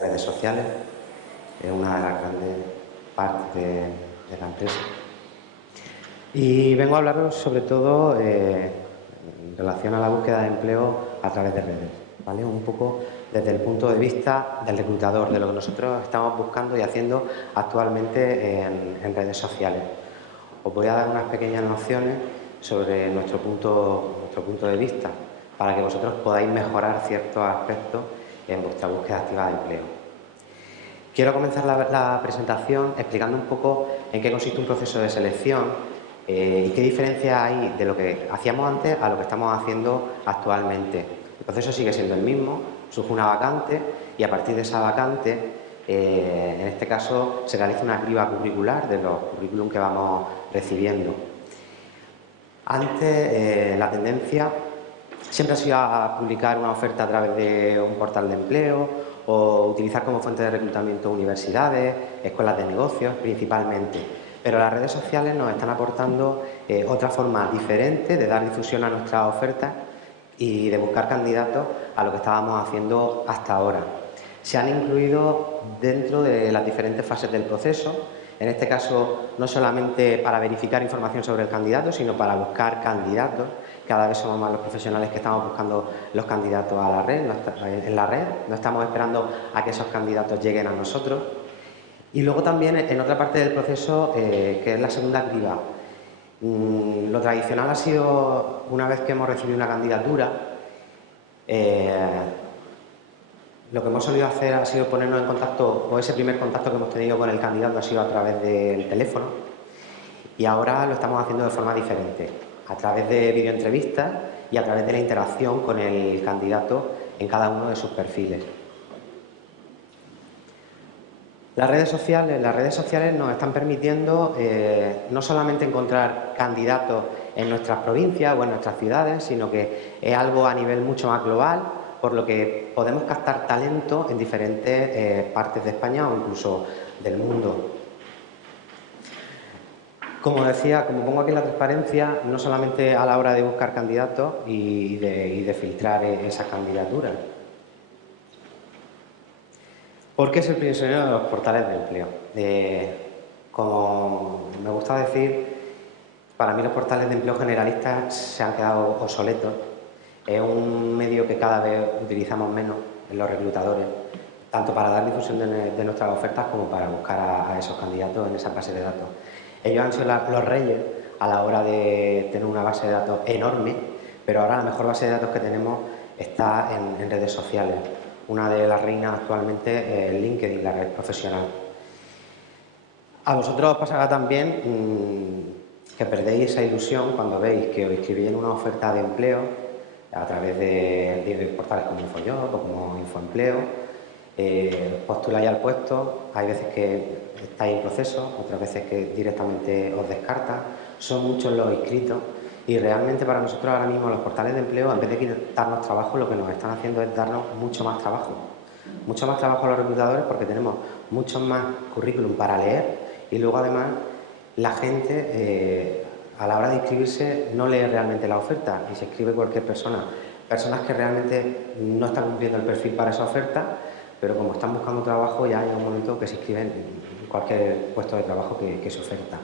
redes sociales, es una de las grandes partes de la empresa. Y vengo a hablaros sobre todo en relación a la búsqueda de empleo a través de redes, ¿vale? Un poco desde el punto de vista del reclutador, de lo que nosotros estamos buscando y haciendo actualmente en redes sociales. Os voy a dar unas pequeñas nociones sobre nuestro punto de vista para que vosotros podáis mejorar ciertos aspectos en vuestra búsqueda activa de empleo. Quiero comenzar la presentación explicando un poco en qué consiste un proceso de selección y qué diferencia hay de lo que hacíamos antes a lo que estamos haciendo actualmente. El proceso sigue siendo el mismo, surge una vacante y a partir de esa vacante, en este caso, se realiza una criba curricular de los currículum que vamos recibiendo. Antes, la tendencia siempre ha sido a publicar una oferta a través de un portal de empleo o utilizar como fuente de reclutamiento universidades, escuelas de negocios principalmente. Pero las redes sociales nos están aportando otra forma diferente de dar difusión a nuestras ofertas y de buscar candidatos a lo que estábamos haciendo hasta ahora. Se han incluido dentro de las diferentes fases del proceso, en este caso no solamente para verificar información sobre el candidato, sino para buscar candidatos. Cada vez somos más los profesionales que estamos buscando los candidatos a la red, en la red, no estamos esperando a que esos candidatos lleguen a nosotros. Y luego también en otra parte del proceso, que es la segunda criba. Lo tradicional ha sido, una vez que hemos recibido una candidatura, lo que hemos solido hacer ha sido ponernos en contacto, o ese primer contacto que hemos tenido con el candidato ha sido a través del teléfono, y ahora lo estamos haciendo de forma diferente, a través de videoentrevistas y a través de la interacción con el candidato en cada uno de sus perfiles. Las redes sociales nos están permitiendo no solamente encontrar candidatos en nuestras provincias o en nuestras ciudades, sino que es algo a nivel mucho más global, por lo que podemos captar talento en diferentes partes de España o incluso del mundo. Como decía, como pongo aquí en la transparencia, no solamente a la hora de buscar candidatos y de filtrar esas candidaturas. ¿Por qué es el prisionero de los portales de empleo? Como me gusta decir, para mí los portales de empleo generalistas se han quedado obsoletos. Es un medio que cada vez utilizamos menos en los reclutadores, tanto para dar difusión de nuestras ofertas como para buscar a esos candidatos en esa base de datos. Ellos han sido los reyes a la hora de tener una base de datos enorme, pero ahora la mejor base de datos que tenemos está en redes sociales. Una de las reinas actualmente es LinkedIn, la red profesional. A vosotros os pasará también que perdéis esa ilusión cuando veis que os inscribís en una oferta de empleo a través de portales como InfoJob o como Infoempleo, postuláis al puesto, hay veces que estáis en proceso, otras veces que directamente os descartan, son muchos los inscritos y realmente para nosotros ahora mismo los portales de empleo, en vez de darnos trabajo, lo que nos están haciendo es darnos mucho más trabajo a los reclutadores porque tenemos muchos más currículum para leer y luego además la gente a la hora de inscribirse no lee realmente la oferta y se inscribe cualquier persona. Personas que realmente no están cumpliendo el perfil para esa oferta, pero como están buscando trabajo ya hay un momento que se inscriben en cualquier puesto de trabajo que se oferta.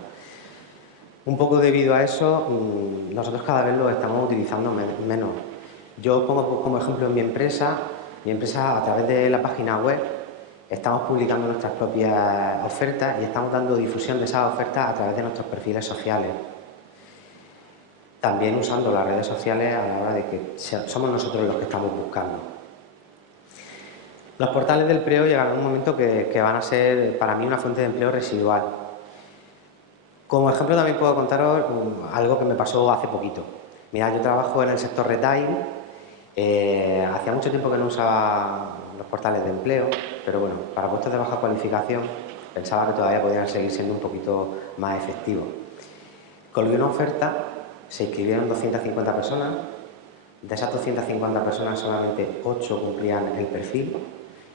Un poco debido a eso, nosotros cada vez lo estamos utilizando menos. Yo pongo como ejemplo en mi empresa a través de la página web estamos publicando nuestras propias ofertas y estamos dando difusión de esas ofertas a través de nuestros perfiles sociales. También usando las redes sociales a la hora de que somos nosotros los que estamos buscando. Los portales de empleo llegarán a un momento que van a ser para mí una fuente de empleo residual. Como ejemplo también puedo contaros algo que me pasó hace poquito. Mirad, yo trabajo en el sector retail, hacía mucho tiempo que no usaba los portales de empleo, pero bueno, para puestos de baja cualificación pensaba que todavía podían seguir siendo un poquito más efectivos. Colgué una oferta, se inscribieron 250 personas, de esas 250 personas solamente 8 cumplían el perfil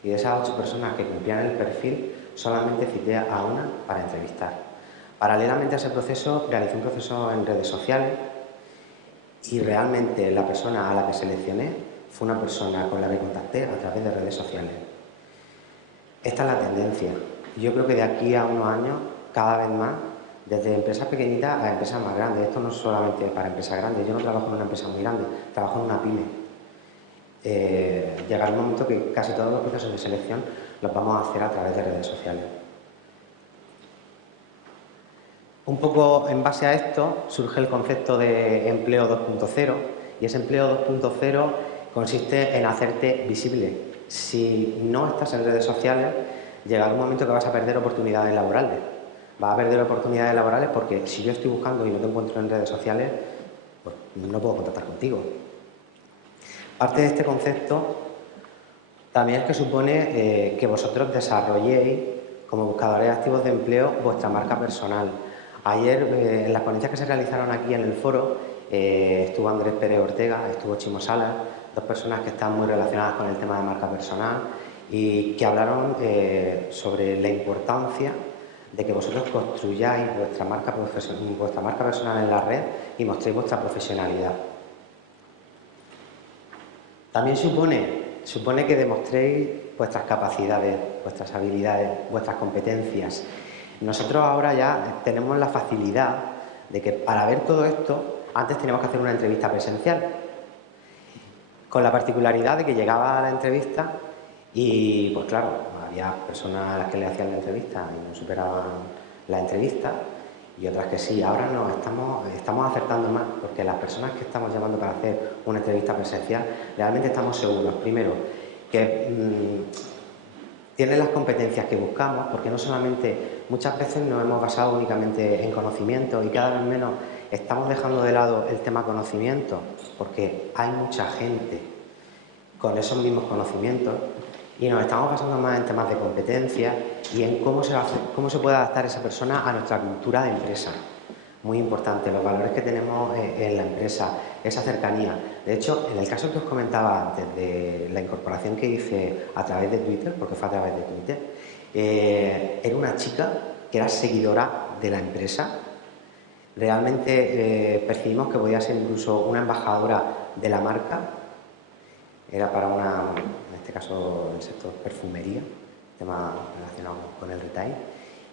y de esas 8 personas que cumplían el perfil solamente cité a una para entrevistar. Paralelamente a ese proceso, realicé un proceso en redes sociales y realmente la persona a la que seleccioné fue una persona con la que contacté a través de redes sociales. Esta es la tendencia. Yo creo que de aquí a unos años, cada vez más, desde empresas pequeñitas a empresas más grandes. Esto no es solamente para empresas grandes. Yo no trabajo en una empresa muy grande, trabajo en una pyme. Llegará un momento que casi todos los procesos de selección los vamos a hacer a través de redes sociales. Un poco en base a esto surge el concepto de empleo 2.0 y ese empleo 2.0 consiste en hacerte visible. Si no estás en redes sociales, llegará un momento que vas a perder oportunidades laborales. Vas a perder oportunidades laborales porque si yo estoy buscando y no te encuentro en redes sociales, pues no puedo contactar contigo. Parte de este concepto también es que supone que vosotros desarrolléis, como buscadores activos de empleo, vuestra marca personal. Ayer, en las ponencias que se realizaron aquí en el foro, estuvo Andrés Pérez Ortega, estuvo Chimo Salas, dos personas que están muy relacionadas con el tema de marca personal y que hablaron sobre la importancia de que vosotros construyáis vuestra marca personal en la red y mostréis vuestra profesionalidad. También supone que demostréis vuestras capacidades, vuestras habilidades, vuestras competencias. Nosotros ahora ya tenemos la facilidad de que para ver todo esto, antes teníamos que hacer una entrevista presencial, con la particularidad de que llegaba a la entrevista y, pues claro, había personas a las que le hacían la entrevista y no superaban la entrevista y otras que sí. Ahora no, estamos acertando más porque las personas que estamos llamando para hacer una entrevista presencial realmente estamos seguros, primero, que tienen las competencias que buscamos, porque no solamente, muchas veces nos hemos basado únicamente en conocimiento y cada vez menos estamos dejando de lado el tema conocimiento, porque hay mucha gente con esos mismos conocimientos y nos estamos basando más en temas de competencia y en cómo se puede adaptar esa persona a nuestra cultura de empresa. Muy importante, los valores que tenemos en la empresa, esa cercanía. De hecho, en el caso que os comentaba antes de la incorporación que hice a través de Twitter, porque fue a través de Twitter, era una chica que era seguidora de la empresa. Realmente percibimos que podía ser incluso una embajadora de la marca. Era para en este caso, el sector perfumería, tema relacionado con el retail.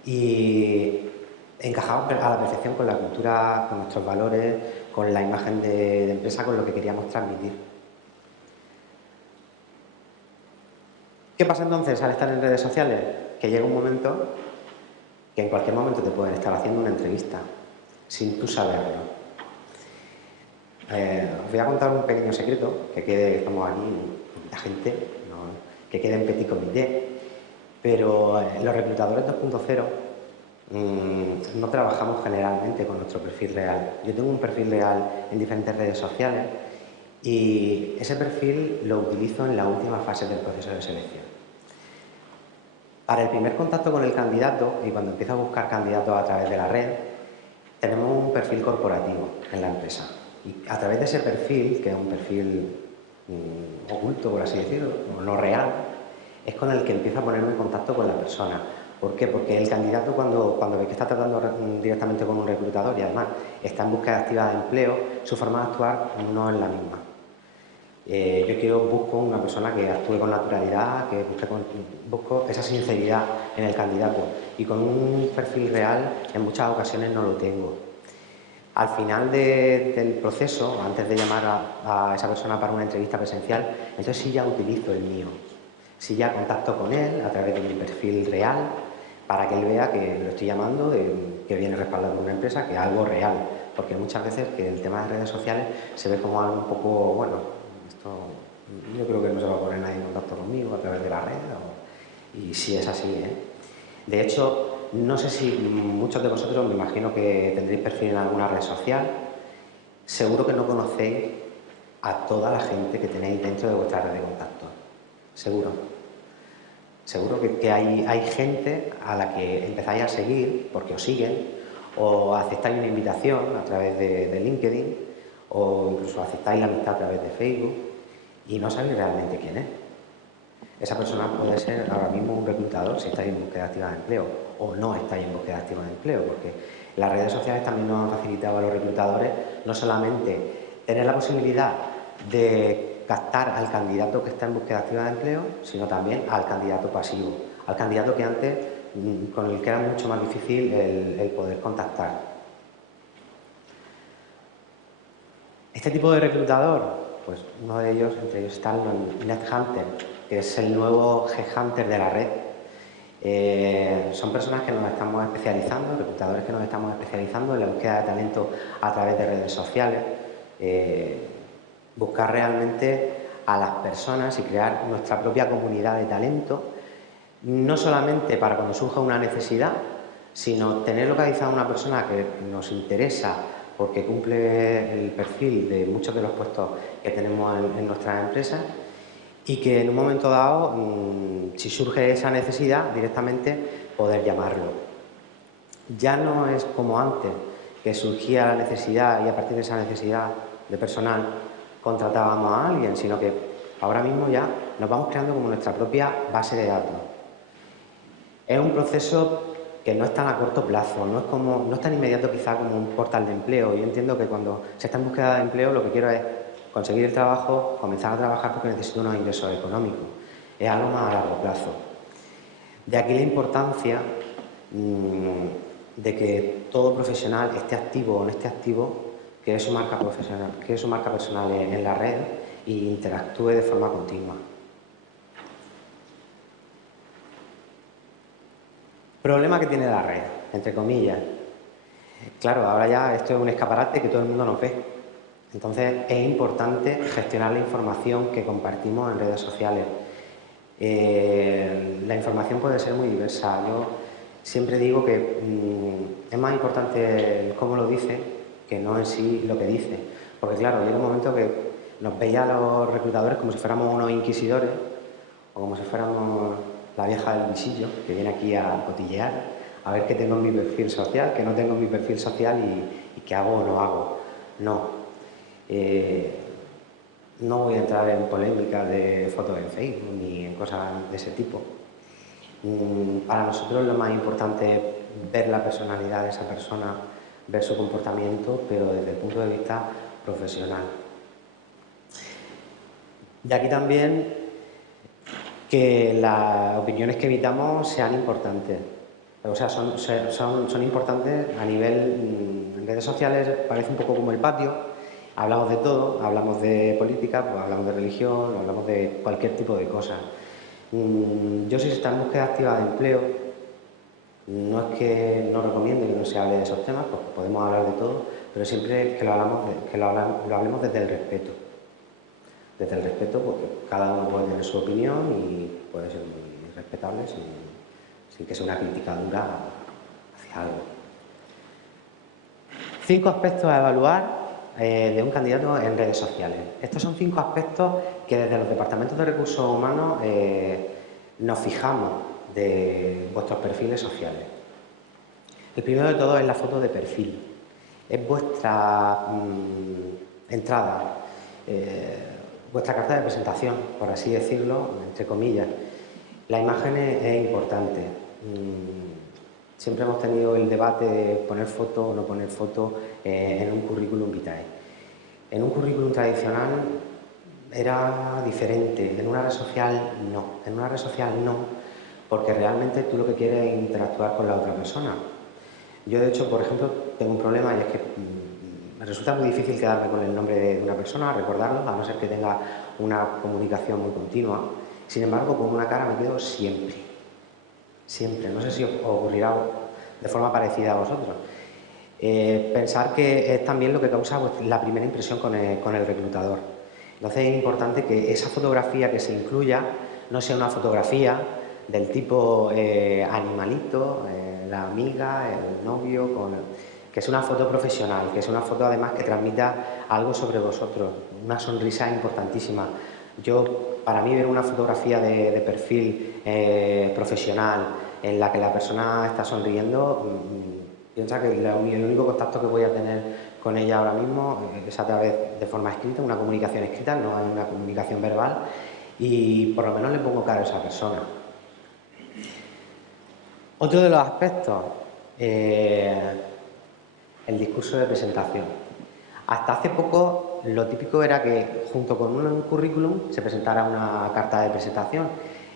Y encajaba a la perfección con la cultura, con nuestros valores, con la imagen de empresa, con lo que queríamos transmitir. ¿Qué pasa entonces al estar en redes sociales? Que llega un momento que en cualquier momento te pueden estar haciendo una entrevista, sin tú saberlo. Os voy a contar un pequeño secreto, que quede, estamos aquí, la gente, ¿no? Que quede en petit comité, pero los reclutadores 2.0 no trabajamos generalmente con nuestro perfil real. Yo tengo un perfil real en diferentes redes sociales y ese perfil lo utilizo en la última fase del proceso de selección. Para el primer contacto con el candidato y cuando empiezo a buscar candidatos a través de la red, tenemos un perfil corporativo en la empresa. Y a través de ese perfil, que es un perfil oculto, por así decirlo, o no real, es con el que empiezo a ponerme en contacto con la persona. ¿Por qué? Porque el candidato cuando ve que está tratando directamente con un reclutador y además está en búsqueda activa de empleo, su forma de actuar no es la misma. Busco una persona que actúe con naturalidad, que busco esa sinceridad en el candidato y con un perfil real en muchas ocasiones no lo tengo. Al final del proceso, antes de llamar a esa persona para una entrevista presencial, entonces sí ya utilizo el mío. Sí ya contacto con él a través de mi perfil real para que él vea que lo estoy llamando, que viene respaldado por una empresa, que es algo real. Porque muchas veces que el tema de redes sociales se ve como algo un poco, bueno, esto yo creo que no se va a poner nadie en contacto conmigo a través de la red. Y sí es así, ¿eh? De hecho, no sé si muchos de vosotros, me imagino que tendréis perfil en alguna red social, seguro que no conocéis a toda la gente que tenéis dentro de vuestra red de contacto. Seguro. Seguro que hay gente a la que empezáis a seguir porque os siguen, o aceptáis una invitación a través de LinkedIn, o incluso aceptáis la amistad a través de Facebook y no sabéis realmente quién es. Esa persona puede ser ahora mismo un reclutador si estáis en búsqueda activa de empleo o no estáis en búsqueda activa de empleo, porque las redes sociales también nos han facilitado a los reclutadores no solamente tener la posibilidad de captar al candidato que está en búsqueda activa de empleo, sino también al candidato pasivo, al candidato que antes, con el que era mucho más difícil el poder contactar. Este tipo de reclutador, pues uno de ellos, entre ellos está el NetHunter, que es el nuevo headhunter de la red. Son personas que nos estamos especializando, reclutadores que nos estamos especializando en la búsqueda de talento a través de redes sociales. Buscar realmente a las personas y crear nuestra propia comunidad de talento, no solamente para cuando surja una necesidad, sino tener localizada a una persona que nos interesa porque cumple el perfil de muchos de los puestos que tenemos en nuestras empresas y que en un momento dado, si surge esa necesidad, directamente poder llamarlo. Ya no es como antes, que surgía la necesidad y a partir de esa necesidad de personal contratábamos a alguien, sino que ahora mismo ya nos vamos creando como nuestra propia base de datos. Es un proceso que no es tan a corto plazo, no es tan inmediato quizá como un portal de empleo. Yo entiendo que cuando se está en búsqueda de empleo lo que quiero es conseguir el trabajo, comenzar a trabajar porque necesito unos ingresos económicos. Es algo más a largo plazo. De aquí la importancia de que todo profesional esté activo o no esté activo, que es su marca profesional, que es su marca personal en la red e interactúe de forma continua. Problema que tiene la red, entre comillas. Claro, ahora ya esto es un escaparate que todo el mundo nos ve. Entonces es importante gestionar la información que compartimos en redes sociales. La información puede ser muy diversa. Yo siempre digo que es más importante cómo lo dice que no en sí lo que dice. Porque claro, llega un momento que nos veía a los reclutadores como si fuéramos unos inquisidores o como si fuéramos la vieja del visillo que viene aquí a cotillear, a ver qué tengo en mi perfil social, qué no tengo en mi perfil social y qué hago o no hago. No. No voy a entrar en polémicas de fotos en Facebook ni en cosas de ese tipo. Para nosotros lo más importante es ver la personalidad de esa persona, ver su comportamiento, pero desde el punto de vista profesional. Y aquí también que las opiniones que evitamos sean importantes. O sea, son importantes a nivel... En redes sociales parece un poco como el patio. Hablamos de todo, hablamos de política, pues hablamos de religión, hablamos de cualquier tipo de cosas. Yo si se está en búsqueda activa de empleo, no es que no recomiende que no se hable de esos temas, porque podemos hablar de todo, pero siempre que lo hablemos desde el respeto. Desde el respeto, porque cada uno puede tener su opinión y puede ser muy respetable sin que sea una crítica dura hacia algo. 5 aspectos a evaluar de un candidato en redes sociales. Estos son 5 aspectos que desde los departamentos de recursos humanos nos fijamos de vuestros perfiles sociales. El primero de todo es la foto de perfil. Es vuestra entrada, vuestra carta de presentación, por así decirlo, entre comillas. La imagen es importante. Siempre hemos tenido el debate de poner foto o no poner foto en un currículum vitae. En un currículum tradicional era diferente, en una red social no. En una red social no, porque realmente tú lo que quieres es interactuar con la otra persona. Yo, de hecho, por ejemplo, tengo un problema y es que me resulta muy difícil quedarme con el nombre de una persona, recordarlo, a no ser que tenga una comunicación muy continua. Sin embargo, con una cara me quedo siempre. Siempre. No sé si os ocurrirá de forma parecida a vosotros. Pensar que es también lo que causa la primera impresión con el reclutador. Entonces es importante que esa fotografía que se incluya no sea una fotografía del tipo animalito, la amiga, el novio, que es una foto profesional, que es una foto además que transmita algo sobre vosotros, una sonrisa importantísima. Para mí, ver una fotografía de perfil profesional en la que la persona está sonriendo, piensa que el único contacto que voy a tener con ella ahora mismo es a través de forma escrita, una comunicación escrita, no hay una comunicación verbal, y por lo menos le pongo cara a esa persona. Otro de los aspectos, el discurso de presentación. Hasta hace poco lo típico era que junto con un currículum se presentara una carta de presentación.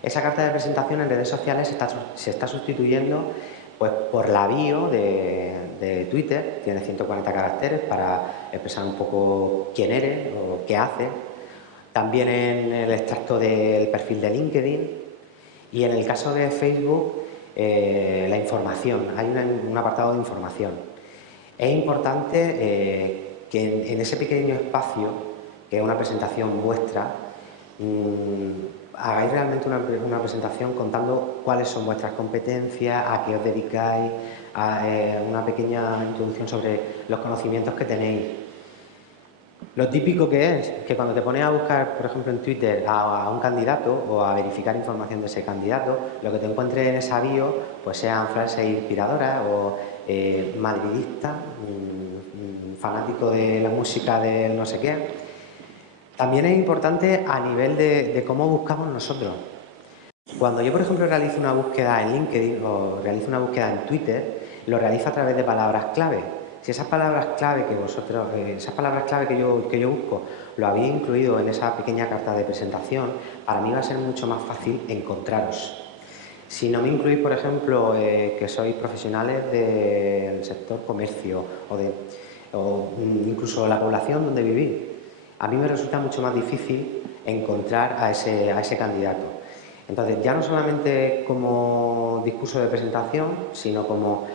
Esa carta de presentación en redes sociales se está sustituyendo pues, por la bio de Twitter. Tiene 140 caracteres para expresar un poco quién eres o qué haces. También en el extracto del perfil de LinkedIn. Y en el caso de Facebook, la información. Hay un apartado de información. Es importante que en ese pequeño espacio, que es una presentación vuestra, hagáis realmente una presentación contando cuáles son vuestras competencias, a qué os dedicáis, una pequeña introducción sobre los conocimientos que tenéis. Lo típico que es que cuando te pones a buscar, por ejemplo, en Twitter a un candidato o a verificar información de ese candidato, lo que te encuentres en esa bio pues sean frases inspiradoras o madridista, fanático de la música del no sé qué. También es importante a nivel de cómo buscamos nosotros. Cuando yo, por ejemplo, realizo una búsqueda en LinkedIn o realizo una búsqueda en Twitter, lo realizo a través de palabras clave. Si esas palabras clave que yo busco lo habéis incluido en esa pequeña carta de presentación, para mí va a ser mucho más fácil encontraros. Si no me incluís, por ejemplo, que sois profesionales del sector comercio o incluso la población donde vivís, a mí me resulta mucho más difícil encontrar a ese candidato. Entonces, ya no solamente como discurso de presentación, sino como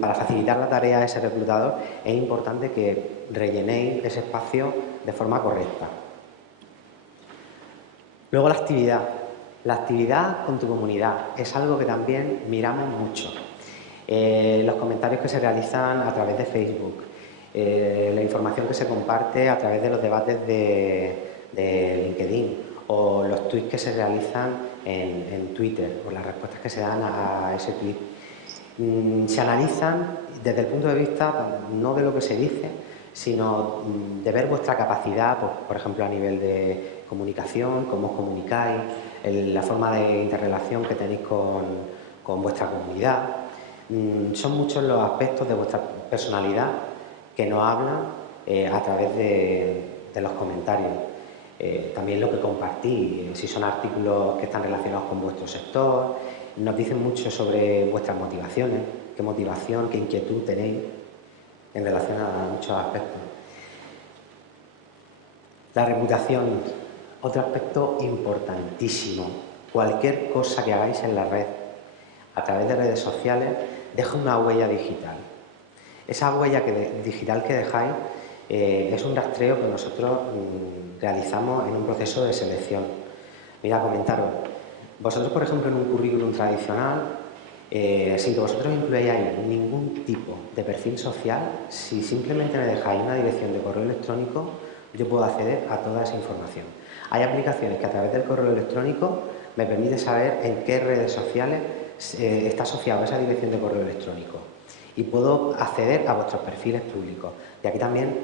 para facilitar la tarea a ese reclutador, es importante que rellenéis ese espacio de forma correcta. Luego la actividad. La actividad con tu comunidad es algo que también miramos mucho. Los comentarios que se realizan a través de Facebook, la información que se comparte a través de los debates de LinkedIn o los tweets que se realizan en Twitter o las respuestas que se dan a ese tweet. Se analizan desde el punto de vista no de lo que se dice, sino de ver vuestra capacidad, por ejemplo, a nivel de comunicación, cómo os comunicáis, la forma de interrelación que tenéis con vuestra comunidad. Son muchos los aspectos de vuestra personalidad que nos hablan a través de los comentarios. También lo que compartís, si son artículos que están relacionados con vuestro sector, nos dicen mucho sobre vuestras motivaciones, qué motivación, qué inquietud tenéis en relación a muchos aspectos. La reputación, otro aspecto importantísimo. Cualquier cosa que hagáis en la red, a través de redes sociales, deja una huella digital. Esa huella digital que dejáis es un rastreo que nosotros realizamos en un proceso de selección. Mira, comentaros, vosotros, por ejemplo, en un currículum tradicional, sin que vosotros incluyáis ningún tipo de perfil social, si simplemente me dejáis una dirección de correo electrónico, yo puedo acceder a toda esa información. Hay aplicaciones que a través del correo electrónico me permiten saber en qué redes sociales está asociada esa dirección de correo electrónico y puedo acceder a vuestros perfiles públicos. Y aquí también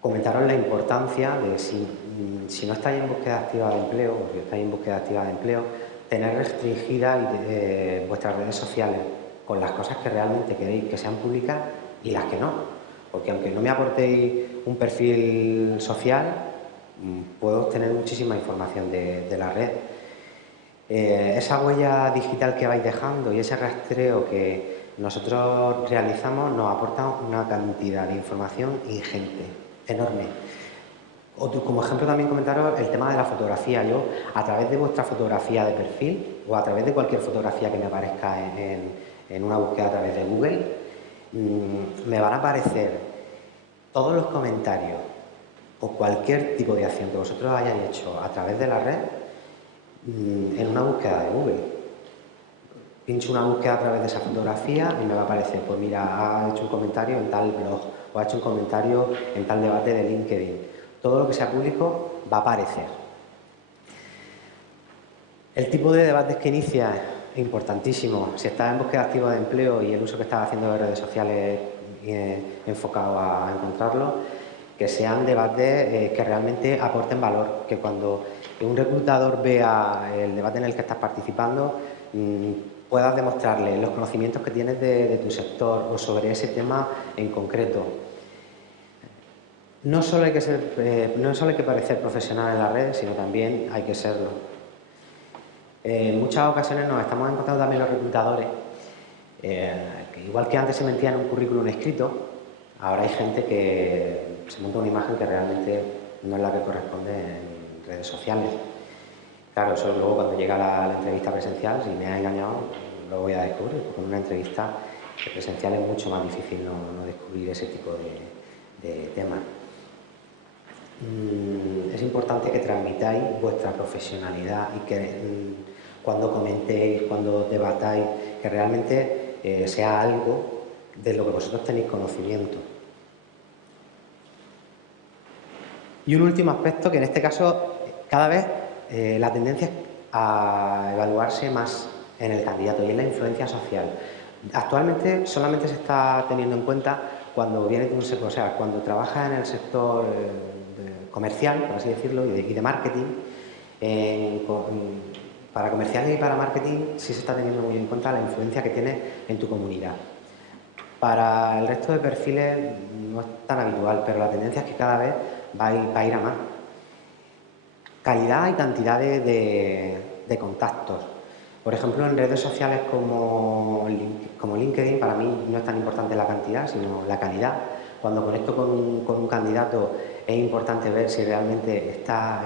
comentaros la importancia de si no estáis en búsqueda activa de empleo o si estáis en búsqueda activa de empleo, tener restringidas vuestras redes sociales con las cosas que realmente queréis que sean públicas y las que no. Porque aunque no me aportéis un perfil social, puedo obtener muchísima información de la red. Esa huella digital que vais dejando y ese rastreo que nosotros realizamos nos aporta una cantidad de información ingente, enorme. Como ejemplo también comentaros el tema de la fotografía. Yo, a través de vuestra fotografía de perfil o a través de cualquier fotografía que me aparezca en una búsqueda a través de Google, me van a aparecer todos los comentarios o cualquier tipo de acción que vosotros hayáis hecho a través de la red en una búsqueda de Google. Pincho una búsqueda a través de esa fotografía y me va a aparecer, pues mira, ha hecho un comentario en tal blog o ha hecho un comentario en tal debate de LinkedIn. Todo lo que sea público va a aparecer. El tipo de debates que inicia es importantísimo. Si estás en búsqueda activa de empleo y el uso que estás haciendo de redes sociales enfocado a encontrarlo, que sean debates que realmente aporten valor, que cuando un reclutador vea el debate en el que estás participando, puedas demostrarle los conocimientos que tienes de tu sector o sobre ese tema en concreto. No solo hay que parecer profesional en las redes, sino también hay que serlo. En muchas ocasiones nos estamos encontrando también los reclutadores, que igual que antes se metía en un currículum escrito, ahora hay gente que se monta una imagen que realmente no es la que corresponde en redes sociales. Claro, eso luego cuando llega la entrevista presencial, si me ha engañado, lo voy a descubrir, porque en una entrevista presencial es mucho más difícil no descubrir ese tipo de temas. Es importante que transmitáis vuestra profesionalidad y que cuando comentéis, cuando debatáis, que realmente sea algo de lo que vosotros tenéis conocimiento. Y un último aspecto que en este caso cada vez la tendencia es a evaluarse más en el candidato y en la influencia social. Actualmente solamente se está teniendo en cuenta cuando viene de un sector, o sea, cuando trabajas en el sector comercial, por así decirlo, y de marketing. Para comerciales y para marketing sí se está teniendo muy en cuenta la influencia que tienes en tu comunidad. Para el resto de perfiles no es tan habitual, pero la tendencia es que cada vez va a ir a más. Calidad y cantidad de contactos. Por ejemplo, en redes sociales como LinkedIn, para mí no es tan importante la cantidad, sino la calidad. Cuando conecto con un candidato es importante ver si realmente está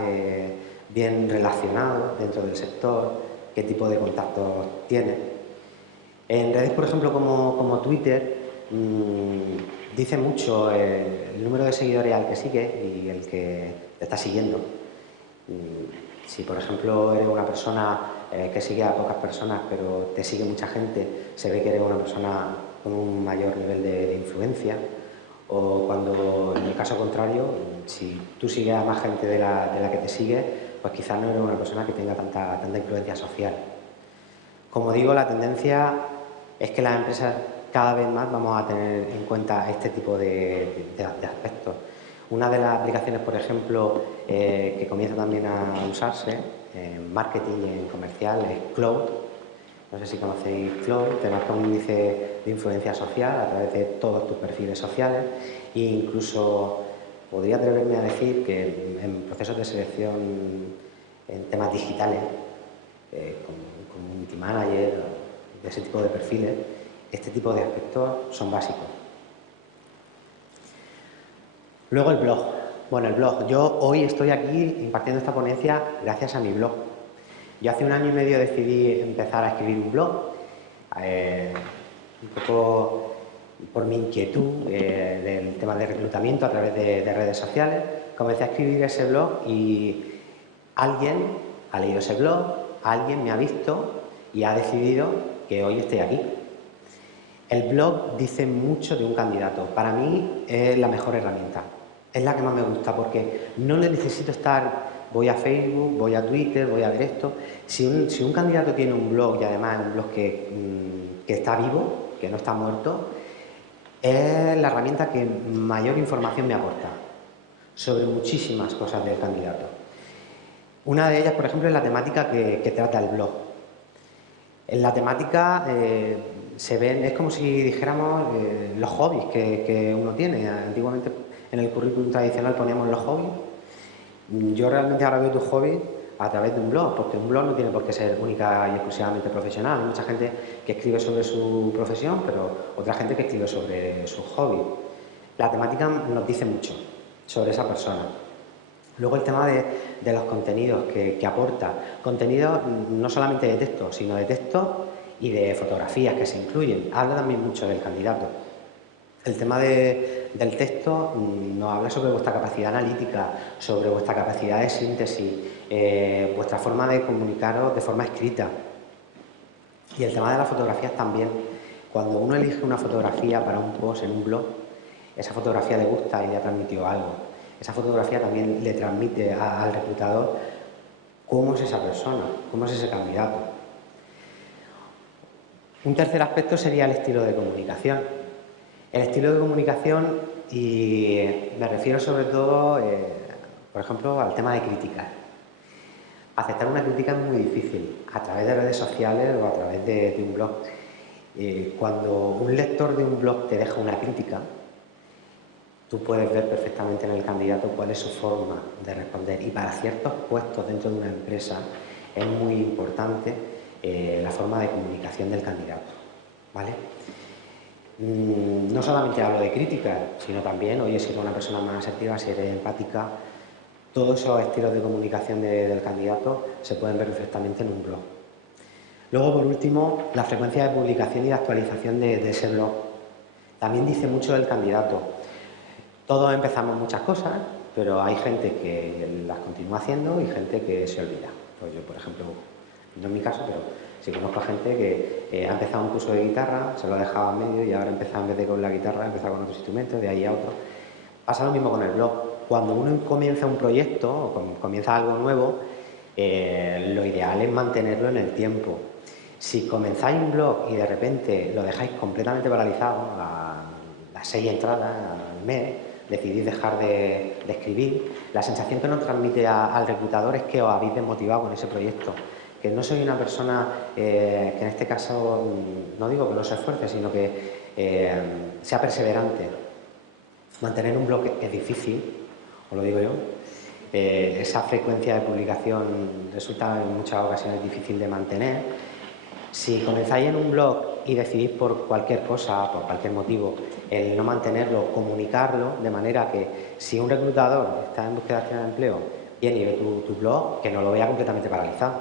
bien relacionado dentro del sector, qué tipo de contactos tiene. En redes, por ejemplo, como Twitter, dice mucho el número de seguidores al que sigue y el que te está siguiendo. Si, por ejemplo, eres una persona que sigue a pocas personas, pero te sigue mucha gente, se ve que eres una persona con un mayor nivel de influencia. O cuando, en el caso contrario, si tú sigues a más gente de la que te sigue, pues quizás no eres una persona que tenga tanta influencia social. Como digo, la tendencia es que las empresas cada vez más vamos a tener en cuenta este tipo de aspectos. Una de las aplicaciones, por ejemplo, que comienza también a usarse en marketing y en comercial es Cloud. No sé si conocéis Cloud, te marca un índice de influencia social a través de todos tus perfiles sociales e incluso podría atreverme a decir que en procesos de selección en temas digitales, con community manager, de ese tipo de perfiles, este tipo de aspectos son básicos. Luego el blog. Bueno, el blog. Yo hoy estoy aquí impartiendo esta ponencia gracias a mi blog. Yo hace 1 año y medio decidí empezar a escribir un blog, un poco por mi inquietud del tema de reclutamiento a través de redes sociales. Comencé a escribir ese blog y alguien ha leído ese blog, alguien me ha visto y ha decidido que hoy estoy aquí. El blog dice mucho de un candidato. Para mí es la mejor herramienta. Es la que más me gusta porque no necesito voy a Facebook, voy a Twitter, voy a ver esto. Si un candidato tiene un blog y además es un blog que está vivo, que no está muerto, es la herramienta que mayor información me aporta sobre muchísimas cosas del candidato. Una de ellas, por ejemplo, es la temática que trata el blog. En la temática se ven, es como si dijéramos los hobbies que uno tiene. Antiguamente en el currículum tradicional poníamos los hobbies. Yo realmente ahora veo tus hobbies a través de un blog, porque un blog no tiene por qué ser única y exclusivamente profesional. Hay mucha gente que escribe sobre su profesión, pero otra gente que escribe sobre sus hobbies. La temática nos dice mucho sobre esa persona. Luego el tema de los contenidos que aporta. Contenidos no solamente de texto, sino de texto y de fotografías que se incluyen. Habla también mucho del candidato. El tema del texto nos habla sobre vuestra capacidad analítica, sobre vuestra capacidad de síntesis, vuestra forma de comunicaros de forma escrita. Y el tema de las fotografías también. Cuando uno elige una fotografía para un post en un blog, esa fotografía le gusta y le ha transmitido algo. Esa fotografía también le transmite al reclutador cómo es esa persona, cómo es ese candidato. Un tercer aspecto sería el estilo de comunicación. El estilo de comunicación, y me refiero sobre todo, por ejemplo, al tema de criticar. Aceptar una crítica es muy difícil, a través de redes sociales o a través de un blog. Cuando un lector de un blog te deja una crítica, tú puedes ver perfectamente en el candidato cuál es su forma de responder. Y para ciertos puestos dentro de una empresa es muy importante la forma de comunicación del candidato, ¿vale? No solamente hablo de crítica, sino también, oye, si eres una persona más asertiva, si eres empática, todos esos estilos de comunicación del candidato se pueden ver perfectamente en un blog. Luego, por último, la frecuencia de publicación y de actualización de ese blog. También dice mucho del candidato. Todos empezamos muchas cosas, pero hay gente que las continúa haciendo y gente que se olvida. Pues yo, por ejemplo, no es mi caso, pero sí conozco a gente que ha empezado un curso de guitarra, se lo ha dejado a medio y ahora ha empezado, en vez de con la guitarra, ha empezado con otros instrumentos, de ahí a otro. Pasa lo mismo con el blog. Cuando uno comienza un proyecto o comienza algo nuevo, lo ideal es mantenerlo en el tiempo. Si comenzáis un blog y de repente lo dejáis completamente paralizado, las 6 entradas al mes, decidís dejar de escribir, la sensación que nos transmite al reclutador es que os habéis desmotivado con ese proyecto, que no soy una persona que en este caso, no digo que no se esfuerce, sino que sea perseverante. Mantener un blog es difícil, os lo digo yo. Esa frecuencia de publicación resulta en muchas ocasiones difícil de mantener. Si comenzáis en un blog y decidís por cualquier cosa, por cualquier motivo, el no mantenerlo, comunicarlo, de manera que si un reclutador está en búsqueda activa de empleo, viene y ve tu blog, que no lo vea completamente paralizado,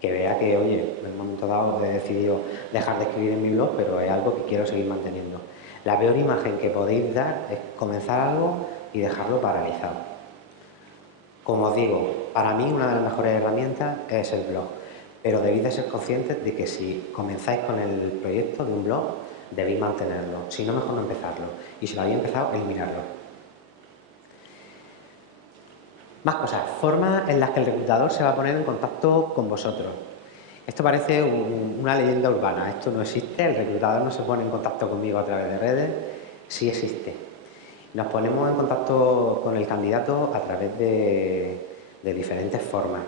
que vea que, oye, en un momento dado he decidido dejar de escribir en mi blog, pero es algo que quiero seguir manteniendo. La peor imagen que podéis dar es comenzar algo y dejarlo paralizado. Como os digo, para mí una de las mejores herramientas es el blog, pero debéis de ser conscientes de que si comenzáis con el proyecto de un blog, debéis mantenerlo, si no, mejor no empezarlo, y si lo habéis empezado, eliminarlo. Más cosas, formas en las que el reclutador se va a poner en contacto con vosotros. Esto parece una leyenda urbana, esto no existe, el reclutador no se pone en contacto conmigo a través de redes, sí existe. Nos ponemos en contacto con el candidato a través de diferentes formas.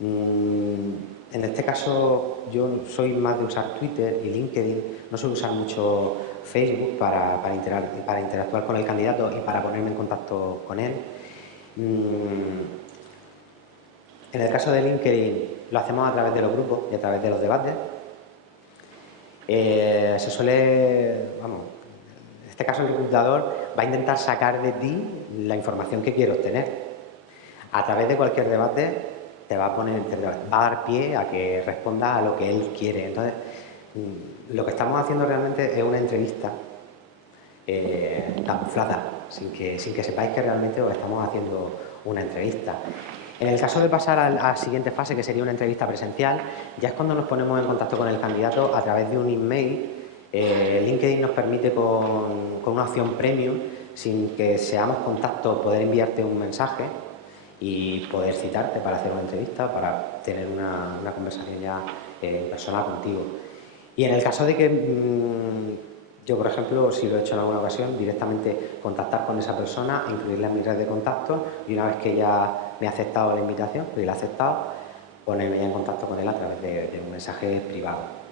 En este caso yo soy más de usar Twitter y LinkedIn, no suelo usar mucho Facebook para interactuar con el candidato y para ponerme en contacto con él. En el caso de LinkedIn lo hacemos a través de los grupos y a través de los debates. Se suele, vamos, en este caso el reclutador va a intentar sacar de ti la información que quiere obtener. A través de cualquier debate te va a dar pie a que responda a lo que él quiere. Entonces, lo que estamos haciendo realmente es una entrevista camuflada, sin que sepáis que realmente os estamos haciendo una entrevista. En el caso de pasar a la siguiente fase, que sería una entrevista presencial, ya es cuando nos ponemos en contacto con el candidato a través de un email. LinkedIn nos permite con una opción premium, sin que seamos contacto, poder enviarte un mensaje y poder citarte para hacer una entrevista, para tener una conversación ya personal contigo. Y en el caso de que yo, por ejemplo, si lo he hecho en alguna ocasión, directamente contactar con esa persona, incluirla en mi red de contacto y una vez que ya me ha aceptado la invitación, y la ha aceptado, ponerme ya en contacto con él a través de un mensaje privado.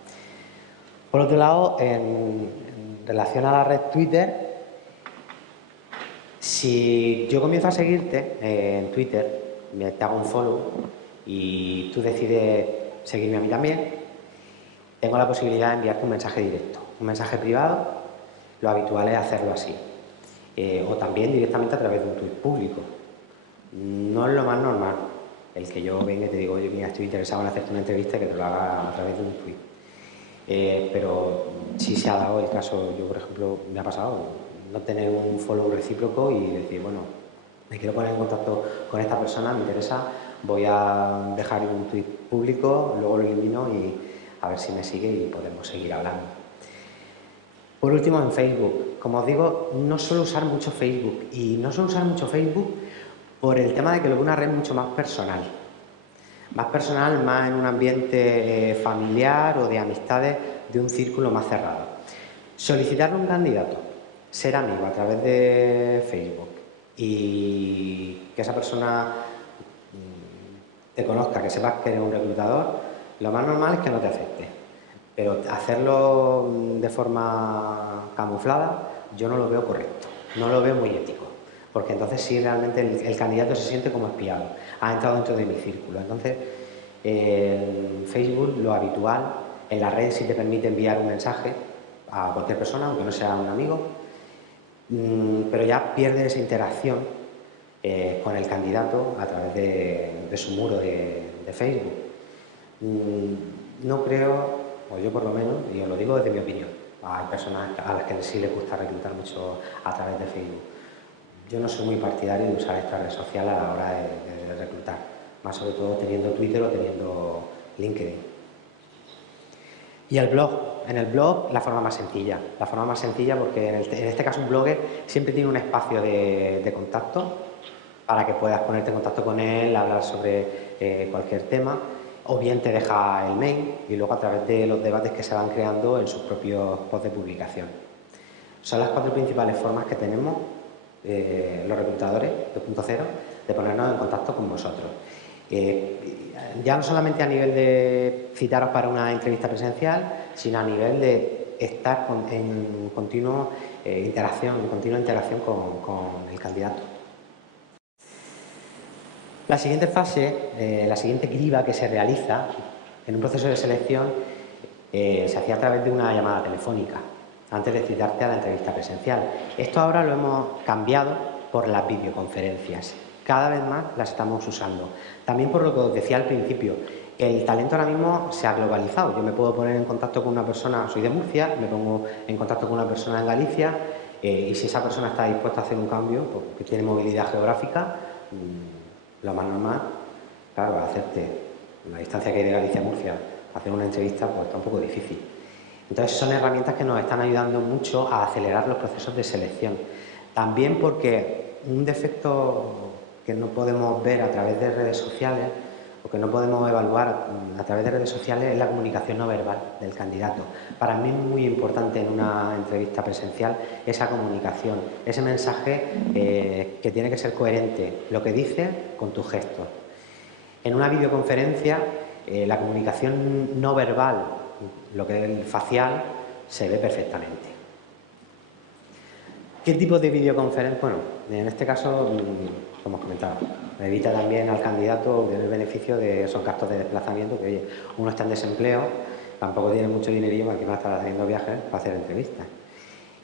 Por otro lado, en relación a la red Twitter, si yo comienzo a seguirte en Twitter, te hago un follow y tú decides seguirme a mí también, tengo la posibilidad de enviarte un mensaje directo, un mensaje privado. Lo habitual es hacerlo así, o también directamente a través de un tuit público. No es lo más normal el que yo venga y te digo, oye, mira, estoy interesado en hacerte una entrevista, que te lo haga a través de un tuit. Pero sí se ha dado el caso, yo por ejemplo, me ha pasado no tener un follow recíproco y decir, bueno, me quiero poner en contacto con esta persona, me interesa, voy a dejar un tuit público, luego lo elimino y a ver si me sigue y podemos seguir hablando. Por último, en Facebook. Como os digo, no suelo usar mucho Facebook, y no suelo usar mucho Facebook por el tema de que lo veo una red mucho más personal. Más personal, más en un ambiente familiar o de amistades de un círculo más cerrado. Solicitarle a un candidato ser amigo a través de Facebook y que esa persona te conozca, que sepas que eres un reclutador, lo más normal es que no te acepte. Pero hacerlo de forma camuflada yo no lo veo correcto, no lo veo muy ético, porque entonces sí realmente el candidato se siente como espiado, ha entrado dentro de mi círculo. Entonces En Facebook, lo habitual, en la red sí te permite enviar un mensaje a cualquier persona, aunque no sea un amigo, pero ya pierde esa interacción con el candidato a través de su muro de Facebook. No creo, o yo por lo menos, y os lo digo desde mi opinión, hay personas a las que sí les gusta reclutar mucho a través de Facebook. Yo no soy muy partidario de usar esta red social a la hora de reclutar, más sobre todo teniendo Twitter o teniendo LinkedIn. Y el blog. En el blog, la forma más sencilla. La forma más sencilla porque en este caso un blogger siempre tiene un espacio de contacto para que puedas ponerte en contacto con él, hablar sobre cualquier tema, o bien te deja el mail y luego a través de los debates que se van creando en sus propios posts de publicación. Son las 4 principales formas que tenemos los reclutadores 2.0 de ponernos en contacto con vosotros. Ya no solamente a nivel de citaros para una entrevista presencial, sino a nivel de estar en continua interacción con el candidato. La siguiente fase, la siguiente criba que se realiza en un proceso de selección se hacía a través de una llamada telefónica, antes de citarte a la entrevista presencial. Esto ahora lo hemos cambiado por las videoconferencias. Cada vez más las estamos usando. También por lo que os decía al principio, el talento ahora mismo se ha globalizado. Yo me puedo poner en contacto con una persona, soy de Murcia, me pongo en contacto con una persona en Galicia y si esa persona está dispuesta a hacer un cambio, porque tiene movilidad geográfica, lo más normal, claro, hacerte la distancia que hay de Galicia a Murcia, hacer una entrevista, pues está un poco difícil. Entonces son herramientas que nos están ayudando mucho a acelerar los procesos de selección. También porque un defecto que no podemos ver a través de redes sociales o que no podemos evaluar a través de redes sociales es la comunicación no verbal del candidato. Para mí es muy importante en una entrevista presencial esa comunicación, ese mensaje que tiene que ser coherente, lo que dice con tus gestos. En una videoconferencia la comunicación no verbal, lo que es el facial, se ve perfectamente. ¿Qué tipo de videoconferencia? Bueno, en este caso, como os comentaba, evita también al candidato el beneficio de esos gastos de desplazamiento, que oye, uno está en desempleo, tampoco tiene mucho dinerillo, aquí va a estar haciendo viajes para hacer entrevistas.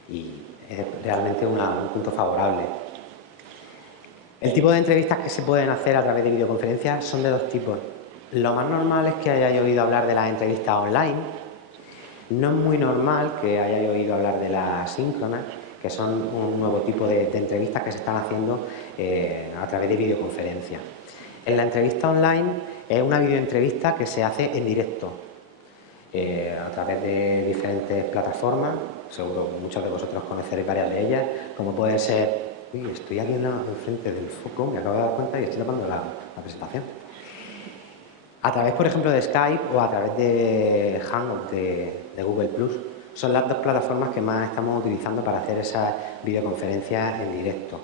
Y es realmente un punto favorable. El tipo de entrevistas que se pueden hacer a través de videoconferencias son de dos tipos. Lo más normal es que hayáis oído hablar de las entrevistas online. No es muy normal que hayáis oído hablar de las síncronas, que son un nuevo tipo de entrevistas que se están haciendo a través de videoconferencias. En la entrevista online es una videoentrevista que se hace en directo, a través de diferentes plataformas, seguro que muchos de vosotros conoceréis varias de ellas, como puede ser, estoy aquí enfrente del foco, me acabo de dar cuenta y estoy tapando la presentación. A través, por ejemplo, de Skype o a través de Hangout de Google+. Son las dos plataformas que más estamos utilizando para hacer esas videoconferencias en directo.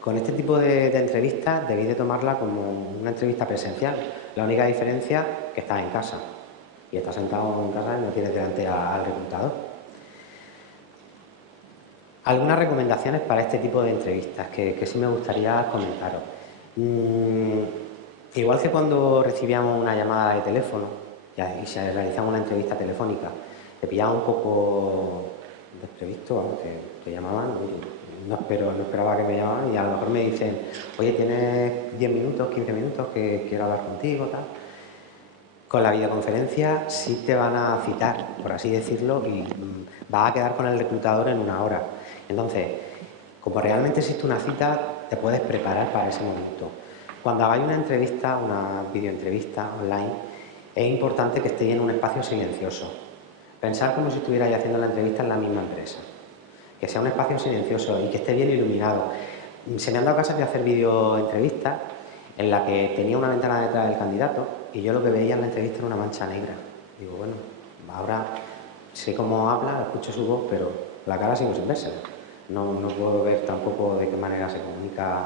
Con este tipo de entrevistas debéis de tomarla como una entrevista presencial. La única diferencia es que estás en casa y estás sentado en casa y no tienes delante al reclutador. Algunas recomendaciones para este tipo de entrevistas que sí me gustaría comentaros. Igual que cuando recibíamos una llamada de teléfono y se realizaba una entrevista telefónica, te pillaba un poco desprevisto, te llamaban, no esperaba que me llamaran y a lo mejor me dicen, oye, tienes 10 minutos, 15 minutos que quiero hablar contigo, tal. Con la videoconferencia sí te van a citar, por así decirlo, y vas a quedar con el reclutador en una hora. Entonces, como realmente existe una cita, te puedes preparar para ese momento. Cuando hagáis una entrevista, una videoentrevista online, es importante que estéis en un espacio silencioso. Pensar como si estuvierais haciendo la entrevista en la misma empresa. Que sea un espacio silencioso y que esté bien iluminado. Se me han dado casos de hacer videoentrevistas en la que tenía una ventana detrás del candidato y yo lo que veía en la entrevista era una mancha negra. Digo, bueno, ahora sé cómo habla, escucho su voz, pero la cara sigo sin verse. No puedo ver tampoco de qué manera se comunica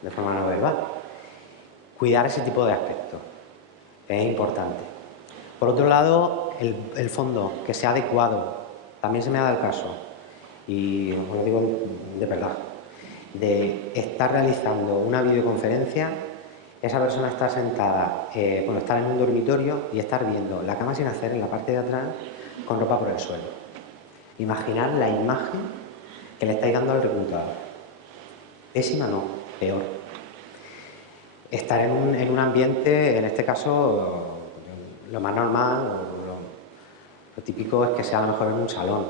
de forma no verbal. Cuidar ese tipo de aspectos es importante. Por otro lado, el fondo, que sea adecuado. También se me ha dado el caso, y os lo digo de verdad, de estar realizando una videoconferencia esa persona estar sentada, bueno, estar en un dormitorio y estar viendo la cama sin hacer en la parte de atrás con ropa por el suelo. Imaginar la imagen que le estáis dando al reclutador. Pésima no, peor. Estar en un ambiente, en este caso, lo más normal, lo típico es que sea a lo mejor en un salón.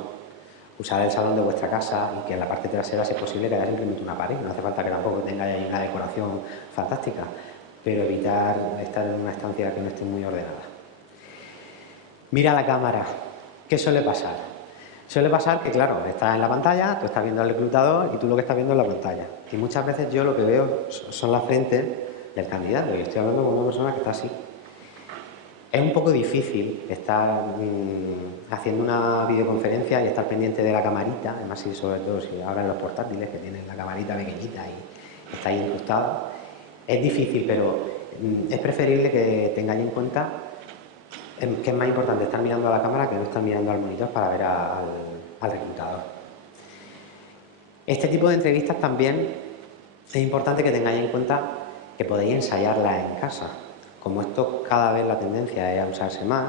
Usar el salón de vuestra casa y que en la parte trasera, si es posible, que haya simplemente una pared. No hace falta que tampoco tenga ahí una decoración fantástica, pero evitar estar en una estancia que no esté muy ordenada. Mira la cámara. ¿Qué suele pasar? Suele pasar que, claro, estás en la pantalla, tú estás viendo al reclutador y tú lo que estás viendo es la pantalla. Y muchas veces yo lo que veo son las frentes del candidato y estoy hablando con una persona que está así. Es un poco difícil estar haciendo una videoconferencia y estar pendiente de la camarita, además si sobre todo si ahora en los portátiles que tienen la camarita pequeñita y está ahí incrustado. Es difícil, pero es preferible que tengáis en cuenta que es más importante estar mirando a la cámara que no estar mirando al monitor para ver al reclutador. Este tipo de entrevistas también es importante que tengáis en cuenta que podéis ensayarlas en casa. Como esto cada vez la tendencia es a usarse más,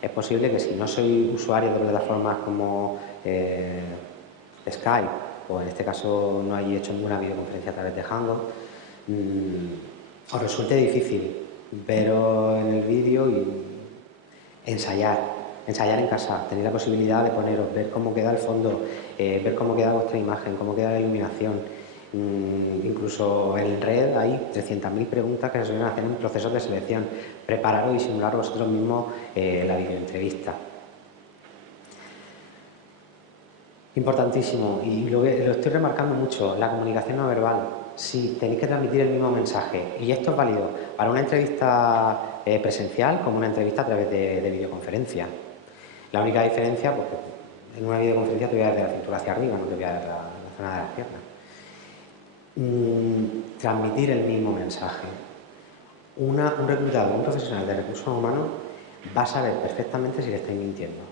es posible que si no sois usuarios de plataformas como Skype, o en este caso no hayáis hecho ninguna videoconferencia a través de Hangout, os resulte difícil veros en el vídeo y ensayar en casa, tener la posibilidad de poneros, ver cómo queda el fondo, ver cómo queda vuestra imagen, cómo queda la iluminación. Incluso en red hay 300.000 preguntas que se suelen hacer en procesos de selección. Prepararos y simular vosotros mismos la videoentrevista. Importantísimo, y lo estoy remarcando mucho, la comunicación no verbal. Sí, tenéis que transmitir el mismo mensaje. Y esto es válido para una entrevista presencial como una entrevista a través de videoconferencia. La única diferencia, pues en una videoconferencia te voy a dar de la cintura hacia arriba, no te voy a dar la zona de las piernas. Transmitir el mismo mensaje. Un reclutador, un profesional de recursos humanos va a saber perfectamente si le estáis mintiendo.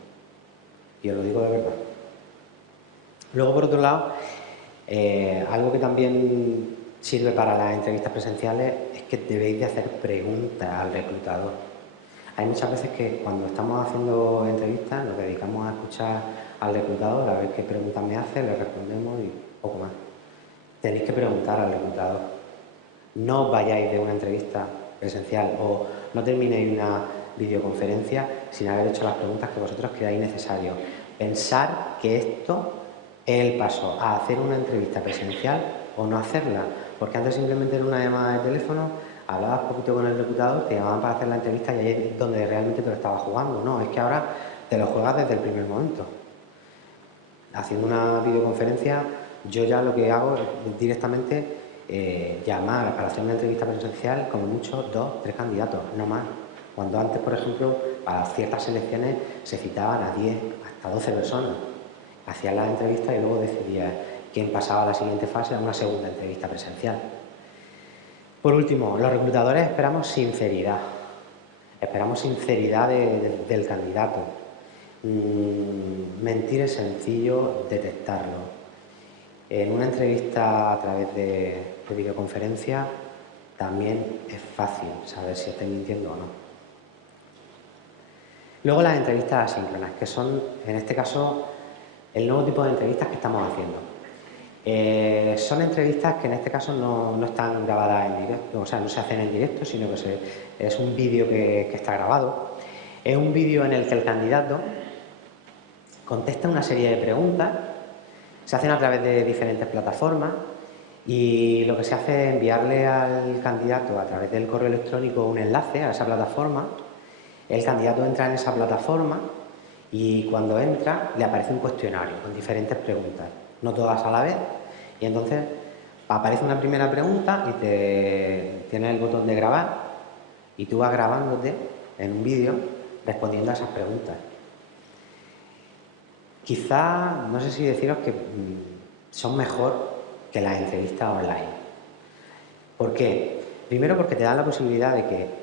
Y os lo digo de verdad. Luego, por otro lado, algo que también sirve para las entrevistas presenciales es que debéis de hacer preguntas al reclutador. Hay muchas veces que cuando estamos haciendo entrevistas nos dedicamos a escuchar al reclutador, a ver qué preguntas me hace, le respondemos y poco más. Tenéis que preguntar al reclutador. No vayáis de una entrevista presencial o no terminéis una videoconferencia sin haber hecho las preguntas que vosotros creáis necesario. Pensar que esto es el paso a hacer una entrevista presencial o no hacerla, porque antes simplemente era una llamada de teléfono, hablabas poquito con el reclutador, te llamaban para hacer la entrevista y ahí es donde realmente te lo estabas jugando. No, es que ahora te lo juegas desde el primer momento. Haciendo una videoconferencia, yo ya lo que hago es directamente llamar para hacer una entrevista presencial como mucho 2, 3 candidatos, no más. Cuando antes, por ejemplo, para ciertas selecciones se citaban a 10, hasta 12 personas. Hacían las entrevistas y luego decidía quién pasaba a la siguiente fase a una segunda entrevista presencial. Por último, los reclutadores esperamos sinceridad. Esperamos sinceridad del candidato. Mentir es sencillo detectarlo. En una entrevista a través de videoconferencia también es fácil saber si estáis mintiendo o no. Luego las entrevistas asíncronas, que son, en este caso, el nuevo tipo de entrevistas que estamos haciendo. Son entrevistas que en este caso no están grabadas en directo, o sea, no se hacen en directo, sino que es un vídeo que está grabado. Es un vídeo en el que el candidato contesta una serie de preguntas, se hacen a través de diferentes plataformas y lo que se hace es enviarle al candidato a través del correo electrónico un enlace a esa plataforma. El candidato entra en esa plataforma y cuando entra le aparece un cuestionario con diferentes preguntas, no todas a la vez, y entonces aparece una primera pregunta y tienes el botón de grabar y tú vas grabándote en un vídeo respondiendo a esas preguntas. Quizá, no sé si deciros que son mejor que las entrevistas online. ¿Por qué? Primero porque te dan la posibilidad de que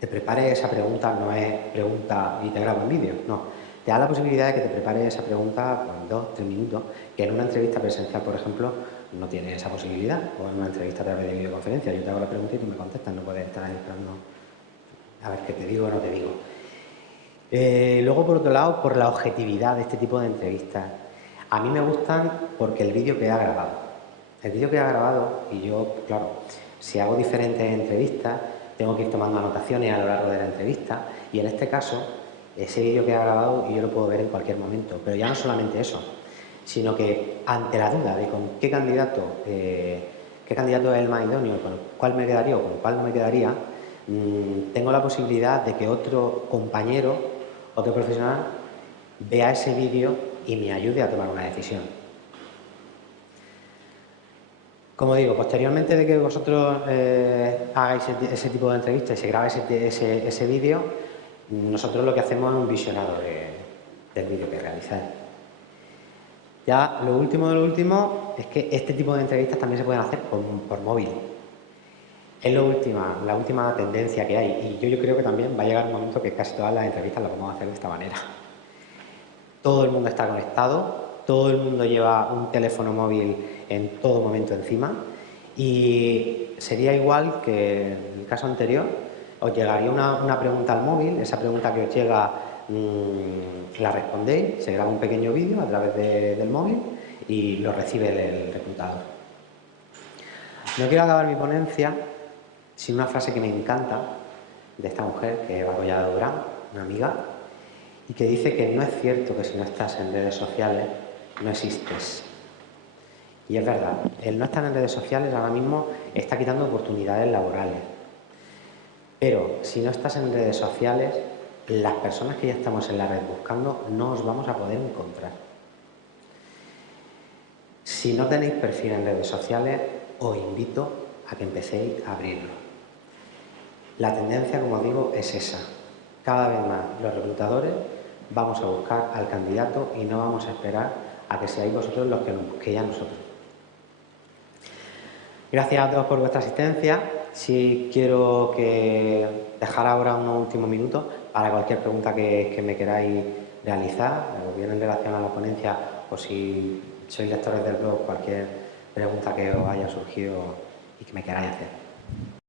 te prepares esa pregunta, no es pregunta y te grabo un vídeo, no. Te da la posibilidad de que te prepares esa pregunta en 2, 3 minutos, que en una entrevista presencial, por ejemplo, no tiene esa posibilidad, o en una entrevista a través de videoconferencia. Yo te hago la pregunta y tú me contestas, no puedes estar ahí esperando a ver qué te digo o no te digo. Luego, por otro lado, por la objetividad de este tipo de entrevistas. A mí me gustan porque el vídeo queda grabado. El vídeo queda grabado y yo, claro, si hago diferentes entrevistas, tengo que ir tomando anotaciones a lo largo de la entrevista y en este caso, ese vídeo queda grabado y yo lo puedo ver en cualquier momento. Pero ya no solamente eso, sino que ante la duda de con qué candidato es el más idóneo, con cuál me quedaría o con cuál no me quedaría, tengo la posibilidad de que otro compañero, otro profesional, vea ese vídeo y me ayude a tomar una decisión. Como digo, posteriormente de que vosotros hagáis ese tipo de entrevistas y se grabe ese vídeo, nosotros lo que hacemos es un visionado del vídeo que realizáis. Ya lo último de lo último es que este tipo de entrevistas también se pueden hacer por móvil. Es la última tendencia que hay y yo creo que también va a llegar un momento que casi todas las entrevistas las vamos a hacer de esta manera. Todo el mundo está conectado, todo el mundo lleva un teléfono móvil en todo momento encima y sería igual que en el caso anterior, os llegaría una pregunta al móvil, esa pregunta que os llega la respondéis, se graba un pequeño vídeo a través del móvil y lo recibe el reclutador. No quiero acabar mi ponencia sin una frase que me encanta de esta mujer, que es Eva Collado Durán, una amiga, y que dice que no es cierto que si no estás en redes sociales no existes. Y es verdad, el no estar en redes sociales ahora mismo está quitando oportunidades laborales. Pero si no estás en redes sociales, las personas que ya estamos en la red buscando no os vamos a poder encontrar. Si no tenéis perfil en redes sociales, os invito a que empecéis a abrirlo. La tendencia, como digo, es esa. Cada vez más los reclutadores vamos a buscar al candidato y no vamos a esperar a que seáis vosotros los que nos busquéis a nosotros. Gracias a todos por vuestra asistencia. Sí quiero dejar ahora unos últimos minutos para cualquier pregunta que me queráis realizar, o bien en relación a la ponencia o si sois lectores del blog, cualquier pregunta que os haya surgido y que me queráis hacer.